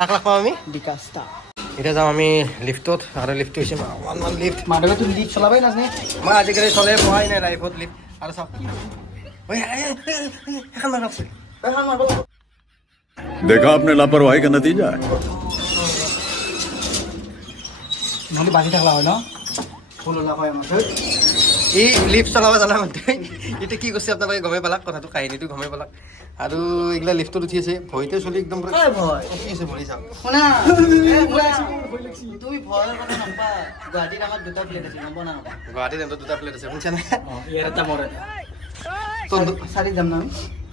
কাক লগ পাম আমি বিকাশটা এতিয়া যাম আমি লিফ্টত আৰু লিফ্ট হৈছে ওৱান লিফ্ট মানুহে তুমি লিফ্ট চলাবাই নাজানে মই আজিকালি চলে পোৱাই নাই লাইফত লিফ্ট আৰু চাওক এখন মানুহ আছে देखा आपने लापरवाही का नतीजा है নহ'লে বাজি থাকলা হয় ন ফুল ওলা হয় আমাৰ ই লিফ্ট চলাব জানা মানে এতিয়া কি কৈছে আপোনালোকে গমেই পালাক কথাটো কাহিনীটো গমেই পালাক আৰু এইগিলা লিফ্টত উঠি আছে ভয়তে চলি একদম ভয় উঠি আছে ভৰি চাওক শুনা তুমি ভয়ৰ কথা নাপা গুৱাহাটীত আমাৰ দুটা প্লেট আছে গম না গুৱাহাটীত এনে দুটা প্লেট আছে শুনিছানে ইয়াৰ এটা মোৰ এটা চাৰি যাম না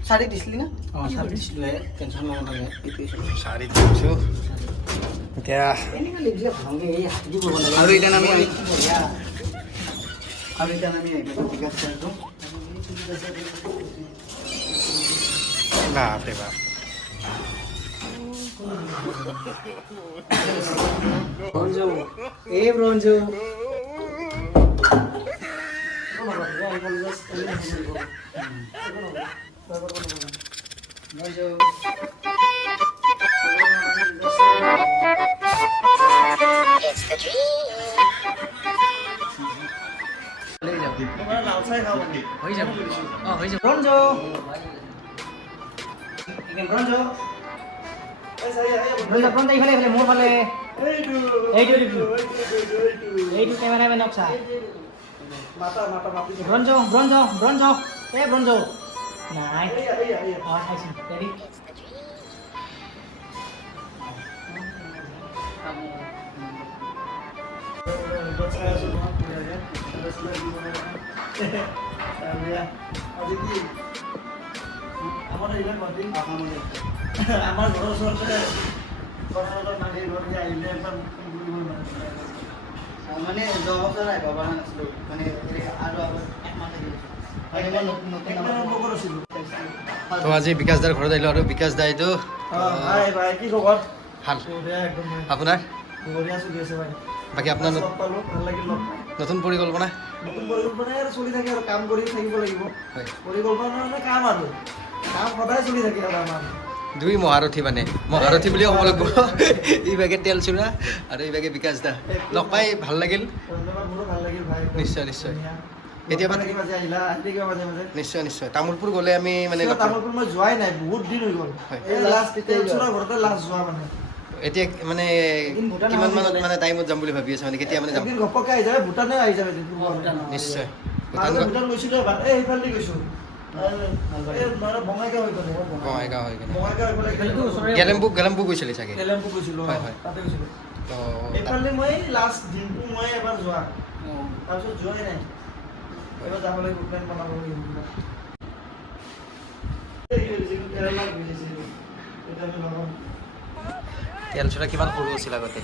চাৰি দিছিলি না চাৰি দিছিলো টেনশ্যন নল'লে চাৰি দিছোঁ এতিয়া এনেকুৱা লিখিলে ভাঙে এই হাতি কৰিব লাগে আৰু এতিয়া আমি আৰু এতিয়া আমি বিকাশ চাইছো বাপৰে বাপ ব্ৰঞ্জু এই ব্ৰঞ্জু হৈ যাব অঁ হৈ যাব ব্ৰঞ্জু ব্ৰঞ্জু ব্ৰঞ্জু ইফালে ইফালে মোৰ ফালে এইটো কেমেৰামেন নকচা ব্ৰঞ্জু ব্ৰঞ্জু ব্ৰঞ্জু এই ব্ৰঞ্জু নাই অঁ চাইছোঁ ৰেডি আমাৰ ঘৰৰ ওচৰতে মানে 10 বছৰ আহিব পৰা নাছিলোঁ মানে আৰু তো আজি বিকাশ দাৰ ঘৰত আহিলোঁ আৰু বিকাশ দা এইটো কি খবৰ ভাল আপোনাৰ বাকী আপোনাৰ নতুন পৰিকল্পনা নতুন পৰিকল্পনাই আৰু চলি থাকে আৰু কাম কৰি থাকিব লাগিব হয় পৰিকল্পনা মানে কাম আৰু কাম সদায় চলি থাকে আৰু আমাৰ দুই মহাৰথী মানে মহাৰথী বুলিয়ে ক'ব লাগিব ইভাগে তেল চূড়া আৰু ইভাগে বিকাশ দা লগ পাই ভাল লাগিল ধন্যবাদ মোৰো ভাল লাগিল ভাই নিশ্চয় নিশ্চয় কেতিয়াবা নিশ্চয় নিশ্চয় তামোলপুৰ গ'লে আমি মানে তামোলপুৰ মই যোৱাই নাই বহুত দিন হৈ গ'ল এই লাষ্ট ঘৰতে লাষ্ট যোৱা মানে এতিয়া মানে কিমান মানত মানে টাইমত যাম বুলি ভাবি আছে মানে কেতিয়া মানে যাম একদিন ঘপককৈ আহি যাবে ভূটানে আহি যাবে নিশ্চয় ভূটান গৈছিলোঁ এবাৰ এই সেইফালে গৈছোঁ বঙাইগাঁও হৈ গ'লে বঙাইগাঁও হৈ কিনে বঙাইগাঁও হৈ গ'লে গেলেম্বু গৈছিলে চাগে কেলেম্পু গৈছিলোঁ হয়, হয়। তাতে গৈছিলোঁ তো এইফালে মই লাষ্ট দিনটো মই এবাৰ যোৱা তাৰপিছত যোৱাই নাই এবাৰ যাব লাগিব প্লেন বনাব লাগিব কেৰেলাত গৈছিলোঁ এতিয়া আমি লগাম তেল চূড়া কিমান সৰু আছিল আগতে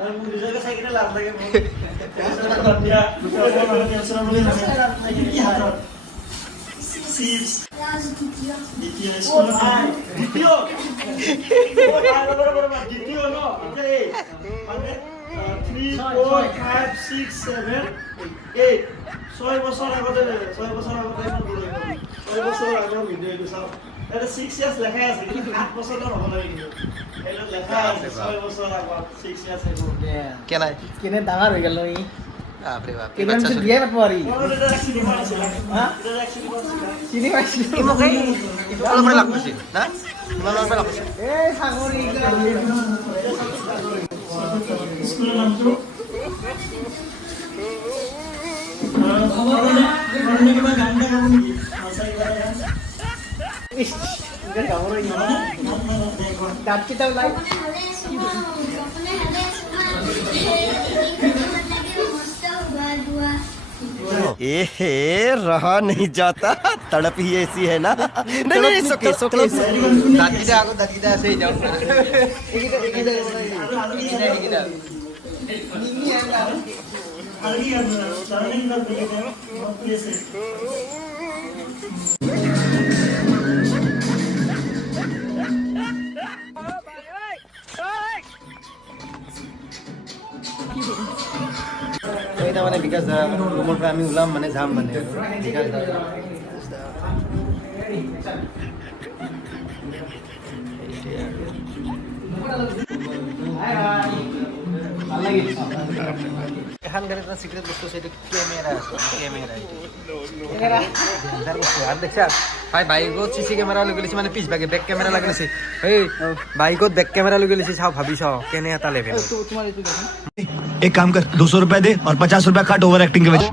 আৰু মোৰ নিজকে চাই কিনে লাভ লাগে ছয় বছৰ আগতে 6 বছৰ আগতে 6 বছৰ আগৰ ভিডিঅ' এইটো চাওক এটা 6 ইয়াৰ্ছ লেখাই আছে কিন্তু 8 বছৰ হ'ব লাগে কিন্তু এইটো লেখা আছে 6 বছৰ আগত 6 ইয়াৰ্ছ এইবোৰ কেনাই কেনে ডাঙৰ হৈ গ'ল ই বাপৰে বাপ কেনে বিয়াই পাতব পাৰি চিনি পাইছিলোঁ মোক এই অলপ পৰা লাভ কৰিছিল না ইমান অলপ পৰা লাভ কৰিছিল এই সাগৰী স্কুলৰ নামটো কিবা গান এটা গাব নেকি গান কেইটা ওলাই रहा नहीं जाता तड़प ही ऐसी है ना नहीं नहीं सोके सोके দাঁতকেইটা আগত দাঁতকেইটা আছে যাওঁ এতিয়া মানে বিকাশ দা ৰুমৰ পৰা আমি ওলাম মানে যাম মানে বিকাশ দা এখন গাড়ীত এটা চিক্ৰেট বস্তু আছে এইটো কেমেৰা আৰু দেখছা ভাই বাইকত চিচি কেমেৰা লৈ গৈছে মানে পিছভাগে বেক কেমেৰা লাগি লৈছে এই বাইকত বেক কেমেৰা লৈ গৈছে চাওঁ ভাবি চাওঁ কেনে এটা লেভেল एक काम कर 200 रुपए दे और 50 रुपए काट ओवर एक्टिंग के वजह